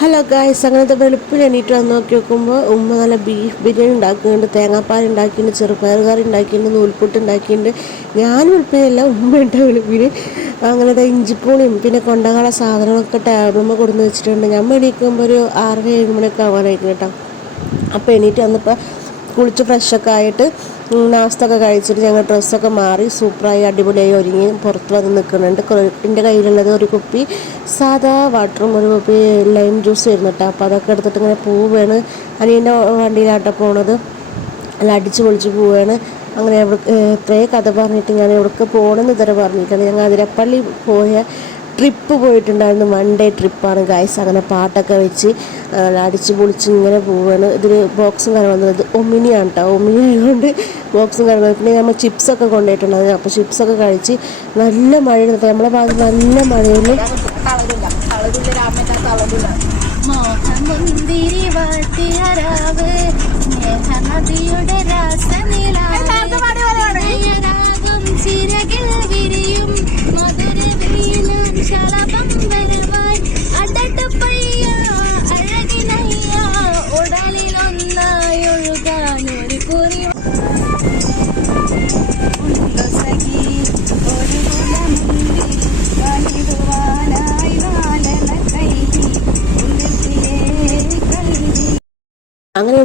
Hello guys അങ്ങനത്തെ വെളുപ്പിൽ എണീറ്റ് വന്ന് നോക്കി നോക്കുമ്പോൾ ഉമ്മ നല്ല ബീഫ് ബിരിയാണി ഉണ്ടാക്കുന്നുണ്ട് തേങ്ങാപ്പാൽ ഉണ്ടാക്കിയിട്ടുണ്ട് ചെറുപയർ കറി ഉണ്ടാക്കിയിട്ടുണ്ട് നൂൽപുട്ട് ഉണ്ടാക്കിയിട്ടുണ്ട്. ഞാൻ വെളുപ്പിനല്ല ഉമ്മ ഉണ്ട് വെളുപ്പിന് അങ്ങനത്തെ ഇഞ്ചിപ്പൂണിയും പിന്നെ കൊണ്ടകള സാധനങ്ങളൊക്കെ ടേബിളുമ്മ കൊടുന്ന് വെച്ചിട്ടുണ്ട്. ഞാൻ എണീക്കുമ്പോൾ ഒരു ആറര ഏഴ് മണിയൊക്കെ ആവാനായിരിക്കും കേട്ടോ. അപ്പോൾ എണീറ്റ് വന്നപ്പോൾ കുളിച്ച് ഫ്രഷൊക്കെ ആയിട്ട് നാസ്തൊക്കെ കഴിച്ചിട്ട് ഞങ്ങൾ ഡ്രസ്സൊക്കെ മാറി സൂപ്പറായി അടിപൊളിയായി ഒരുങ്ങി പുറത്ത് വന്ന് നിൽക്കുന്നുണ്ട്. എന്റെ കയ്യിലുള്ളത് ഒരു കുപ്പി സാധാ വാട്ടറും ഒരു കുപ്പി ലൈം ജ്യൂസ് ആയിരുന്നു കേട്ടോ. അപ്പോൾ അതൊക്കെ എടുത്തിട്ട് ഇങ്ങനെ പോവുകയാണ്. അനിയന്റെ വണ്ടിയിലാട്ടോ പോണത്. അല്ല അടിച്ച് പൊളിച്ച് പോവുകയാണ്. അങ്ങനെ എവിടെ എത്രയോ കഥ പറഞ്ഞിട്ട് ഞാൻ എവിടേക്ക് പോകണമെന്ന് ഇതുവരെ പറഞ്ഞിട്ടില്ല. ഞങ്ങൾ അതിരപ്പള്ളി പോയ ട്രിപ്പ് പോയിട്ടുണ്ടായിരുന്നു. വൺ ഡേ ട്രിപ്പാണ് ഗൈസ് അങ്ങനെ പാട്ടൊക്കെ വെച്ച് അടിച്ച് പൊളിച്ച് ഇങ്ങനെ പോവുകയാണ് ഇതിൽ ബോക്സും കാര്യങ്ങളും വന്നത് ഒമിനിയാണ് കേട്ടോ ഒമിനി ആയതുകൊണ്ട് ബോക്സും കാര്യങ്ങളും. പിന്നെ നമ്മൾ ചിപ്സൊക്കെ കൊണ്ടുപോയിട്ടുണ്ടായിരുന്നു. അപ്പോൾ ചിപ്സൊക്കെ കഴിച്ച് നല്ല മഴയാണ് നമ്മളെ ഭാഗത്ത് നല്ല മഴയാണ്. മോഹമുന്തിരി സ്നേഹനദിയുടെ രാസനിലാകും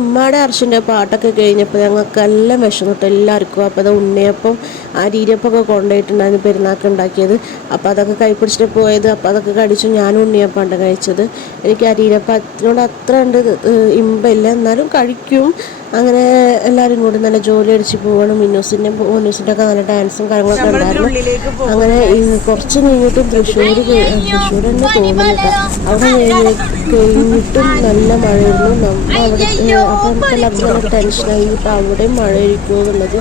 ഉമ്മയുടെ അർഷിന്റെ പാട്ടൊക്കെ കഴിഞ്ഞപ്പോൾ ഞങ്ങൾക്ക് എല്ലാം വിഷമിട്ട് എല്ലാവർക്കും അപ്പോൾ അത് ഉണ്ണിയപ്പം ആ രീതിയപ്പൊക്കെ കൊണ്ടുപോയിട്ടുണ്ടായിരുന്നു പെരുന്നാൾക്ക് ഉണ്ടാക്കിയത്. അപ്പോൾ അതൊക്കെ കൈപ്പിടിച്ചിട്ട് പോയത്. അപ്പോൾ അതൊക്കെ കടിച്ചു ഞാനും ഉണ്ണിയപ്പമാണ് കഴിച്ചത്. എനിക്ക് ആ രീതിയപ്പത്തിനോട് അത്ര ഉണ്ട് ഇമ്പമില്ല എന്നാലും കഴിക്കും. അങ്ങനെ എല്ലാവരും കൂടി നല്ല ജോലി അടിച്ച് പോകണം മിന്നൂസിന്റെ മിന്നൂസിന്റെ ഒക്കെ നല്ല ഡാൻസും കാര്യങ്ങളൊക്കെ ഉണ്ടായിരുന്നു. അങ്ങനെ കുറച്ച് കഴിഞ്ഞിട്ടും തൃശ്ശൂർ തൃശ്ശൂർ തന്നെ തോന്നുന്നില്ല അവിടെ കഴിഞ്ഞ് കഴിഞ്ഞിട്ടും നല്ല മഴയായിരുന്നു. നമ്മൾ അവിടെ അപ്പോൾ നമുക്ക് എല്ലാവർക്കും നല്ല ടെൻഷനായി ഇപ്പം അവിടെ മഴ ഇരിക്കുമോ എന്നുള്ളത്.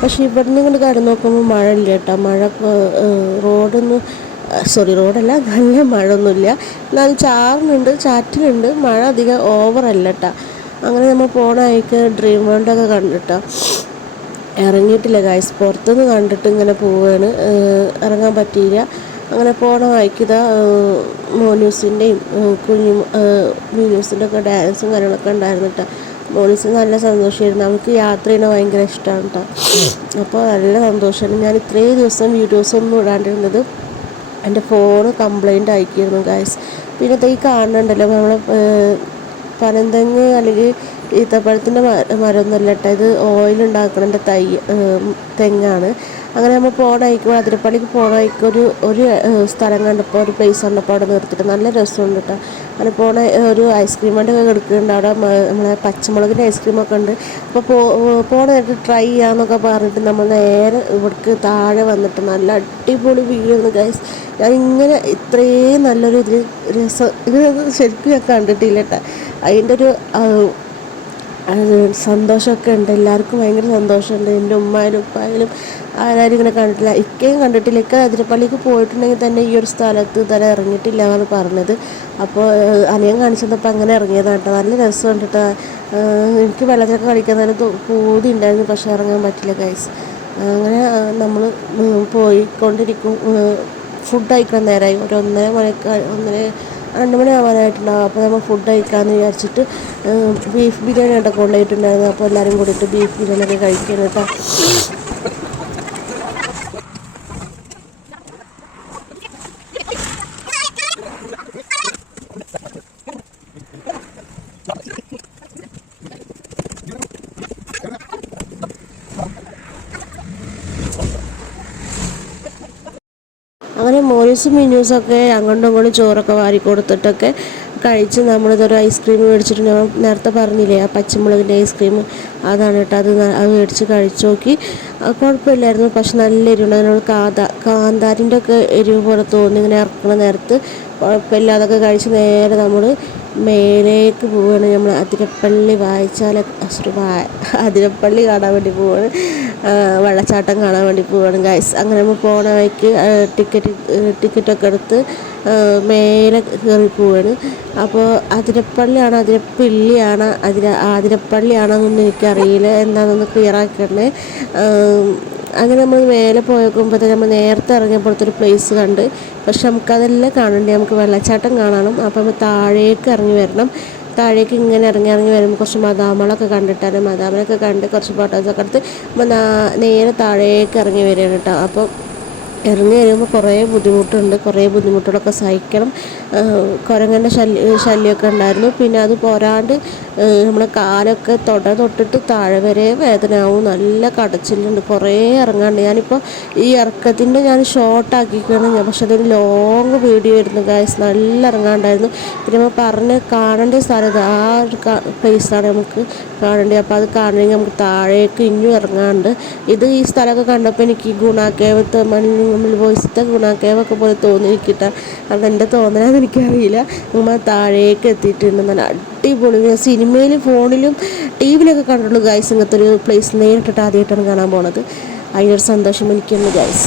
പക്ഷേ ഇവിടുന്ന് ഇങ്ങോട്ട് കാര്യം നോക്കുമ്പോൾ മഴ ഇല്ല കേട്ടോ. മഴ റോഡൊന്നും സോറി റോഡല്ല നല്ല മഴ ഒന്നുമില്ല എന്നാലും ചാറിനുണ്ട് ചാറ്റിനുണ്ട് മഴ അധികം ഓവറല്ല കേട്ടോ. അങ്ങനെ നമ്മൾ പോണ ഡ്രീം വേൾഡൊക്കെ കണ്ടിട്ടോ. ഇറങ്ങിയിട്ടില്ല ഗായ്സ് പുറത്തുനിന്ന് കണ്ടിട്ട് ഇങ്ങനെ പോവുകയാണ് ഇറങ്ങാൻ പറ്റിയില്ല. അങ്ങനെ പോണ വായിക്കുക മോനൂസിന്റെയും കുഞ്ഞു മീനൂസിന്റെ ഒക്കെ ഡാൻസും കാര്യങ്ങളൊക്കെ ഉണ്ടായിരുന്നു കേട്ടോ. മോനൂസ് നല്ല സന്തോഷമായിരുന്നു. അവൾക്ക് യാത്ര ചെയ്യണ ഭയങ്കര ഇഷ്ടമാണ് കേട്ടോ അപ്പോൾ നല്ല സന്തോഷമാണ് ഞാൻ ഇത്രയും ദിവസം വീഡിയോസൊന്നും ഇടാണ്ടിരുന്നത് എന്റെ ഫോണ് കംപ്ലൈന്റ് ആയിക്കായിരുന്നു ഗായ്സ് പിന്നെ ഈ കാണുന്നുണ്ടല്ലോ നമ്മൾ പനന്തങ്ങ് അല്ലെങ്കിൽ ഈത്തപ്പഴത്തിന്റെ മരമൊന്നുമല്ല കേട്ടോ. ഇത് ഓയിൽ ഉണ്ടാക്കണതിന്റെ തൈ തെങ്ങാണ്. അങ്ങനെ നമ്മൾ പോണ അതിരപ്പള്ളിക്ക് പോണ ഒരു ഒരു സ്ഥലം കണ്ടപ്പോൾ ഒരു പ്ലേസ് കണ്ടപ്പോൾ അവിടെ നിർത്തിയിട്ട് നല്ല രസമുണ്ട് കേട്ടോ. അങ്ങനെ പോണ ഒരു ഐസ്ക്രീം വണ്ടിയൊക്കെ എടുക്കുന്നുണ്ട് അവിടെ നമ്മളെ പച്ചമുളകിന്റെ ഐസ്ക്രീമൊക്കെ ഉണ്ട്. അപ്പോൾ പോ പോണ നേരത്തെ ട്രൈ ചെയ്യാമെന്നൊക്കെ പറഞ്ഞിട്ട് നമ്മൾ നേരെ ഇവിടേക്ക് താഴെ വന്നിട്ട് നല്ല അടിപൊളി വീഴുന്നു ഗൈസ് ഞാൻ ഇങ്ങനെ ഇത്രയും നല്ലൊരു ഇതിൽ രസം ഇത് ശരിക്കും ഞാൻ കണ്ടിട്ടില്ല കേട്ടോ. അതിന്റെ ഒരു സന്തോഷമൊക്കെ ഉണ്ട്. എല്ലാവർക്കും ഭയങ്കര സന്തോഷമുണ്ട്. എന്റെ ഉമ്മായാലും ഉപ്പായാലും ആരാരും ഇങ്ങനെ കണ്ടിട്ടില്ല. ഇക്കയും കണ്ടിട്ടില്ല. ഇക്ക അതിരപ്പള്ളിക്ക് പോയിട്ടുണ്ടെങ്കിൽ തന്നെ ഈ ഒരു സ്ഥലത്ത് തന്നെ ഇറങ്ങിയിട്ടില്ല എന്നാണ് പറഞ്ഞത്. അപ്പോൾ അനിയൻ കാണിച്ചപ്പോൾ അങ്ങനെ ഇറങ്ങിയതാണ് കേട്ടോ. നല്ല രസം കേട്ടോ. എനിക്ക് വെള്ളത്തിലൊക്കെ കളിക്കാൻ നല്ല പൂതി ഉണ്ടായിരുന്നു. പക്ഷെ ഇറങ്ങാൻ പറ്റില്ല ഗൈസ് അങ്ങനെ നമ്മൾ പോയിക്കൊണ്ടിരിക്കും. ഫുഡ് കഴിക്കാൻ നേരമായി. ഒരു ഒന്നര മണിക്കാ ഒന്നര രണ്ട് മണി ആവാനായിട്ടുണ്ടാവും അപ്പോൾ നമ്മൾ ഫുഡ് കഴിക്കാമെന്ന് വിചാരിച്ചിട്ട് ബീഫ് ബിരിയാണി ആയിട്ട് കൊണ്ടുപോയിട്ടുണ്ടായിരുന്നു. അപ്പോൾ എല്ലാവരും കൂടിയിട്ട് ബീഫ് ബിരിയാണി ഒക്കെ കഴിക്കണം മിനുസൊക്കെ അങ്ങോട്ടും ഇങ്ങോട്ടും ചോറൊക്കെ വാരി കൊടുത്തിട്ടൊക്കെ കഴിച്ച് നമ്മളിതൊരു ഐസ്ക്രീം മേടിച്ചിട്ട് ഞാൻ നേരത്തെ പറഞ്ഞില്ലേ ആ പച്ചമുളകിന്റെ ഐസ്ക്രീം അതാണ് കേട്ടോ അത് അത് മേടിച്ച് കഴിച്ചു നോക്കി. കുഴപ്പമില്ലായിരുന്നു പക്ഷെ നല്ല എരിവുണ്ട് അതിനോട് കാന്ത കാന്താരിന്റെ ഒക്കെ എരിവ് പോലെ തോന്നി ഇങ്ങനെ ഇറക്കണ നേരത്ത്. കുഴപ്പമില്ലാതൊക്കെ കഴിച്ച് നേരെ നമ്മൾ മേലേക്ക് പോവുകയാണ് നമ്മൾ അതിരപ്പള്ളി വായിച്ചാൽ അതിരപ്പള്ളി കാണാൻ വേണ്ടി പോവുകയാണ്. വെള്ളച്ചാട്ടം കാണാൻ വേണ്ടി പോവാണ് ഗൈസ് അങ്ങനെ നമ്മൾ പോണ വഴിക്ക് ടിക്കറ്റ് ടിക്കറ്റൊക്കെ എടുത്ത് മേലെ കയറി പോവാണ്. അപ്പോൾ അതിരപ്പള്ളിയാണ് അതിരപ്പിള്ളിയാണ് അതിര ആതിരപ്പള്ളിയാണെന്നൊന്നും എനിക്കറിയില്ല. എന്താണെന്നൊന്ന് ക്ലിയർ ആക്കണേ അങ്ങനെ നമ്മൾ മേലെ പോയപ്പോഴത്തേക്ക് നമ്മൾ നേരത്തെ ഇറങ്ങിയപ്പോഴത്തെ ഒരു പ്ലേസ് കണ്ട്. പക്ഷെ നമുക്കതെല്ലാം കാണണ്ടേ? നമുക്ക് വെള്ളച്ചാട്ടം കാണണം. അപ്പം നമ്മൾ താഴേക്ക് ഇറങ്ങി വരണം. താഴേക്ക് ഇങ്ങനെ ഇറങ്ങി ഇറങ്ങി വരുമ്പോൾ കുറച്ച് മദാമളൊക്കെ കണ്ടിട്ടാണ് മദാമലൊക്കെ കണ്ട് കുറച്ച് ഫോട്ടോസൊക്കെ എടുത്ത് നേരെ താഴേക്ക് ഇറങ്ങി വരികയാണ് കേട്ടോ. അപ്പോൾ ഇറങ്ങി വരുമ്പോൾ കുറേ ബുദ്ധിമുട്ടുണ്ട്. കുറേ ബുദ്ധിമുട്ടുകളൊക്കെ സഹിക്കണം. കുരങ്ങന്റെ ശല്യ ശല്യമൊക്കെ ഉണ്ടായിരുന്നു. പിന്നെ അത് പോരാണ്ട് നമ്മളെ കാലൊക്കെ തൊട തൊട്ടിട്ട് താഴെ വരെ വേദന വേദനയാവും നല്ല കടച്ചിലുണ്ട്. കുറേ ഇറങ്ങാണ്ട്. ഞാനിപ്പോൾ ഈ ഇറക്കത്തിന്റെ ഞാൻ ഷോർട്ടാക്കിക്കാണ് ഞാൻ. പക്ഷെ അതൊരു ലോങ് വീഡിയോ ആയിരുന്നു ഗായസ് നല്ല ഇറങ്ങാണ്ടായിരുന്നു. പിന്നെ നമ്മൾ പറഞ്ഞ് കാണേണ്ട സ്ഥലത്ത് ആ ഒരു പ്ലേസാണ് നമുക്ക് കാണേണ്ടത്. അപ്പോൾ അത് കാണണമെങ്കിൽ നമുക്ക് താഴേക്ക് ഇനിയും ഇറങ്ങാണ്ട്. ഇത് ഈ സ്ഥലമൊക്കെ കണ്ടപ്പോൾ എനിക്ക് ഗുണാക്കേവത്തെ നമ്മൾ വോയിസത്തെ ഗുണാക്കേവൊക്കെ പോലെ തോന്നി എനിക്കിട്ട അത് തോന്നലാന്ന് എനിക്കറിയില്ല. നമ്മൾ താഴേക്ക് എത്തിയിട്ടുണ്ട്. നല്ല അടിപൊളി സിനിമയിലും ഫോണിലും ടി വിയിലൊക്കെ കണ്ടിട്ടുള്ളൂ ഗൈസ് ഇങ്ങനത്തെ ഒരു പ്ലേസ് നേരിട്ടിട്ട് ആദ്യമായിട്ടാണ് കാണാൻ പോണത്. അതിനൊരു സന്തോഷം എനിക്കുണ്ട് ഗൈസ്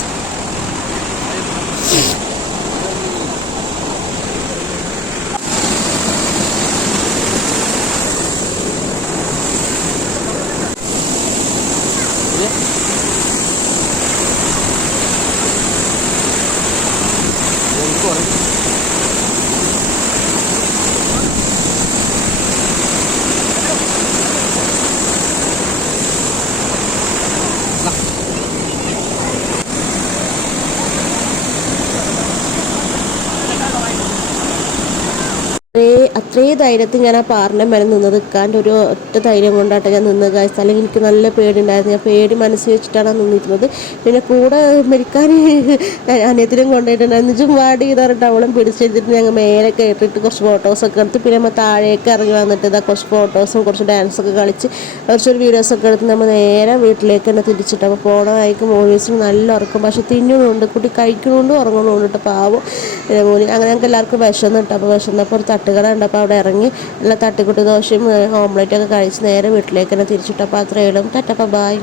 അത്രേ അത്രേ ധൈര്യത്തിൽ ഞാൻ ആ പാറിന്റെ മേലെ നിന്നത്. ഇക്കാന്റെ ഒരു ഒറ്റ ധൈര്യം കൊണ്ടാട്ടോ ഞാൻ നിന്നത് കാഴ്ച അല്ലെങ്കിൽ എനിക്ക് നല്ല പേടിയുണ്ടായിരുന്നു. ഞാൻ പേടി മനസ്സിൽ വെച്ചിട്ടാണ് നിന്നിരുന്നത്. പിന്നെ കൂടെ മരിക്കാൻ അനിയത്തിനും കൊണ്ടുപോയിട്ടുണ്ടായിരുന്നു. ചുമ്മാടി ചെയ്തിട്ട് അവളും പിടിച്ചെടുത്തിട്ട് ഞങ്ങൾ മേലെ കയറിയിട്ട് കുറച്ച് ഫോട്ടോസൊക്കെ എടുത്ത്. പിന്നെ നമ്മൾ താഴേക്ക് ഇറങ്ങി വന്നിട്ട് ഇതാ കുറച്ച് ഫോട്ടോസും കുറച്ച് ഡാൻസൊക്കെ കളിച്ച് കുറച്ചൊരു വീഡിയോസൊക്കെ എടുത്ത് നമ്മൾ നേരെ വീട്ടിലേക്ക് തന്നെ തിരിച്ചിട്ട്. അപ്പോൾ പോണ വഴിക്ക് മൂവീസിന് നല്ല ഉറക്കം. പക്ഷെ തിന്നുന്നുണ്ട് കുട്ടി കഴിക്കണോണ്ട് ഉറങ്ങണോണ്ട് കേട്ടോ പാവം. അങ്ങനെ ഞങ്ങൾക്ക് എല്ലാവർക്കും വിഷം കേട്ടോ. അപ്പോൾ വിശന്നപ്പോൾ ഒരു തട്ടുകട ഉണ്ട് അപ്പോൾ അവിടെ ഇറങ്ങി നല്ല തട്ടിക്കുട്ടി ദോശയും ഓംലെറ്റൊക്കെ കഴിച്ച് നേരെ വീട്ടിലേക്ക് തന്നെ തിരിച്ചിട്ടപ്പോൾ അത്രയും ടാറ്റപ്പ ബായ്